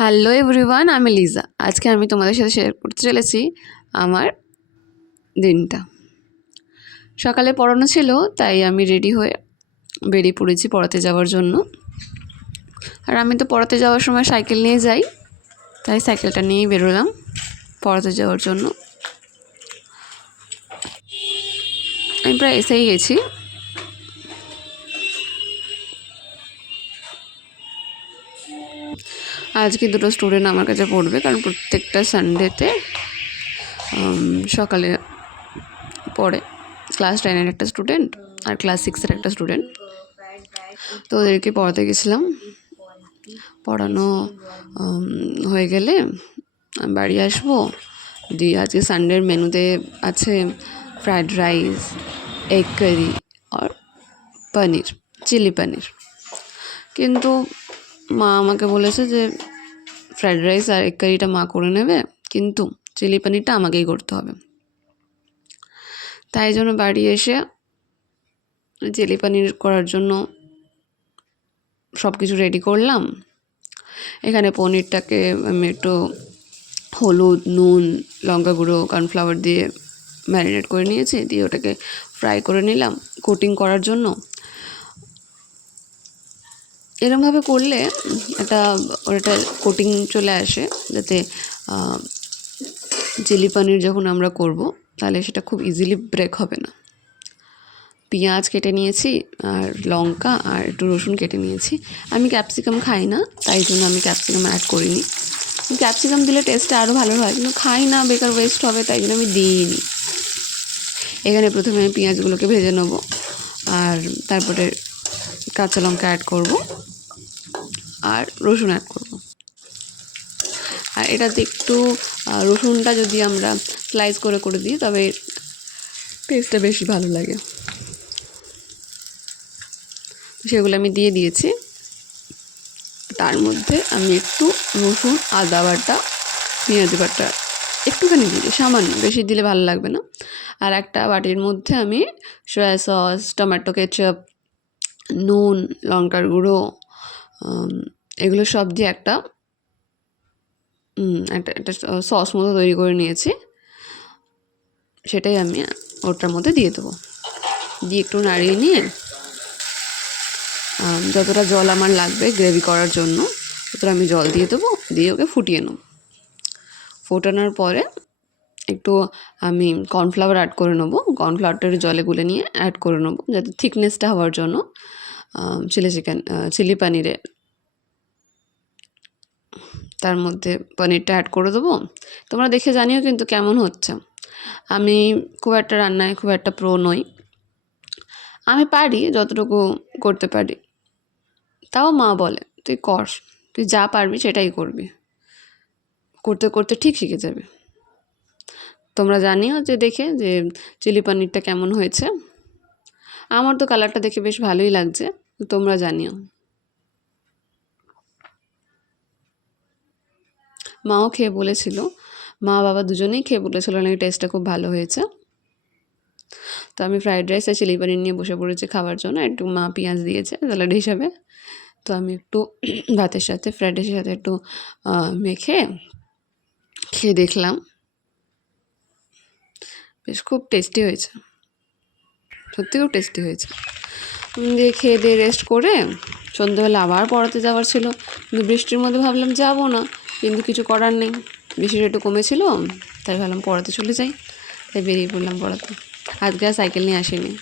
Hello everyone, আমি লিজা। আজকে আমি তোমাদের সাথে শেয়ার করতে চলেছি আমার দিনটা। সকালে পড়ানো ছিল, তাই আমি রেডি হয়ে বেরিয়ে পড়েছি পড়াতে যাওয়ার জন্য। আর আমি তো পড়াতে যাওয়ার সময় সাইকেল নিয়ে যাই, তাই সাইকেলটা নিয়েই বেরোলাম পড়াতে যাওয়ার জন্য। আমি প্রায় এসেই গেছি। আজকে দুটো স্টুডেন্ট আমার কাছে পড়বে, কারণ প্রত্যেকটা সানডেতে সকালে পড়ে ক্লাস 10-এর একটা স্টুডেন্ট আর ক্লাস 6-এর একটা স্টুডেন্ট। তো ওদেরকে পড়াতে গেছিলাম। পড়ানো হয়ে গেলে বাড়ি আসবো। দিয়ে আজকে সানডের মেনুতে আছে ফ্রাইড রাইস, এগ কারি আর পনির, চিলি পনির। কিন্তু মা আমাকে বলেছে যে ফ্রাইড রাইস আর এগ কারিটা মা করে নেবে, কিন্তু চিলি পনিরটা আমাকেই করতে হবে। তাই জন্য বাড়ি এসে চিলি পনির করার জন্য সব কিছু রেডি করলাম। এখানে পনিরটাকে আমি একটু হলুদ, নুন, লঙ্কা গুঁড়ো, কর্নফ্লাওয়ার দিয়ে ম্যারিনেট করে নিয়েছি। দিয়ে ওটাকে ফ্রাই করে নিলাম কোটিং করার জন্য। এরমভাবে করলে ওটা কোটিং চলে আসে, যাতে চিলি পনির যখন আমরা করব তাহলে সেটা খুব ইজিলি ব্রেক হবে না। পেঁয়াজ কেটে নিয়েছি আর লঙ্কা আর একটু রসুন কেটে নিয়েছি। আমি ক্যাপসিকাম খাই না, তাই জন্য আমি ক্যাপসিকাম অ্যাড করিনি। ক্যাপসিকাম দিলে টেস্টটা আরও ভালো হয়, কিন্তু খাই না, বেকার ওয়েস্ট হবে, তাই জন্য আমি দিইনি। এখানে প্রথমে আমি পেঁয়াজগুলোকে ভেজে নেবো, আর তারপরে কাঁচা লঙ্কা অ্যাড করব আর রসুন অ্যাড করব। আর এটাতে একটু রসুনটা যদি আমরা স্লাইস করে করে দিই, তবে টেস্টটা বেশি ভালো লাগে। সেগুলো আমি দিয়ে দিয়েছি। তার মধ্যে আমি একটু রসুন, আদা বাটা, পেঁয়াজ বাটা একটুখানি দিই, সামান্য, বেশি দিলে ভালো লাগবে না। আর একটা বাটির মধ্যে আমি সয়া সস, টমেটো কেচাপ, নুন, লঙ্কার গুঁড়ো, এগুলো সব দিয়ে একটা সস মতো তৈরি করে নিয়েছি। সেটাই আমি ওটার মধ্যে দিয়ে দেবো। দিয়ে একটু নাড়িয়ে নিয়ে যতটা জল আমার লাগবে গ্রেভি করার জন্য ততটা আমি জল দিয়ে দেবো। দিয়ে ওকে ফুটিয়ে নেব। ফোটানোর পরে একটু আমি কর্নফ্লাওয়ার অ্যাড করে নেবো। কর্নফ্লাওয়ারটা জলে গুলে নিয়ে অ্যাড করে নেবো, যাতে থিকনেসটা হওয়ার জন্য চিলি পনিরে তার মধ্যে পনিরটা অ্যাড করে দেবো। তোমরা দেখে জানিও কিন্তু কেমন হচ্ছে। আমি খুব একটা রান্নায় খুব একটা প্রো নই, আমি পারি যতটুকু করতে পারি। তাও মা বলে তুই কর, তুই যা পারবি সেটাই করবি, করতে করতে ঠিক শিখে যাবে। তোমরা জানিও যে দেখে যে চিলি পনিরটা কেমন হয়েছে। আমার তো কালারটা দেখে বেশ ভালোই লাগছে, তোমরা জানিও। মাও খেয়ে বলেছিল, মা বাবা দুজনেই খেয়ে বলেছিল নাকি টেস্টটা খুব ভালো হয়েছে। তো আমি ফ্রাইড রাইস আর চিলি পনির নিয়ে বসে পড়েছি খাওয়ার জন্য। একটু মা পেঁয়াজ দিয়েছে স্যালাড হিসাবে, তো আমি একটু ভাতের সাথে ফ্রাইড রাইসের সাথে একটু মেখে খেয়ে দেখলাম, বেশ খুব টেস্টি হয়েছে, সত্যি খুব টেস্টি হয়েছে। দিয়ে খেয়ে দিয়ে রেস্ট করে সন্ধ্যেবেলা আবার পড়াতে যাওয়ার ছিল, কিন্তু বৃষ্টির মধ্যে ভাবলাম যাবো না, কিন্তু কিছু করার নেই, বৃষ্টিটা একটু কমেছিল, তাই ভাবলাম পড়াতে চলে যাই, তাই বেরিয়ে পড়লাম পড়াতে। আজকে আর সাইকেল নিয়ে আসিনি।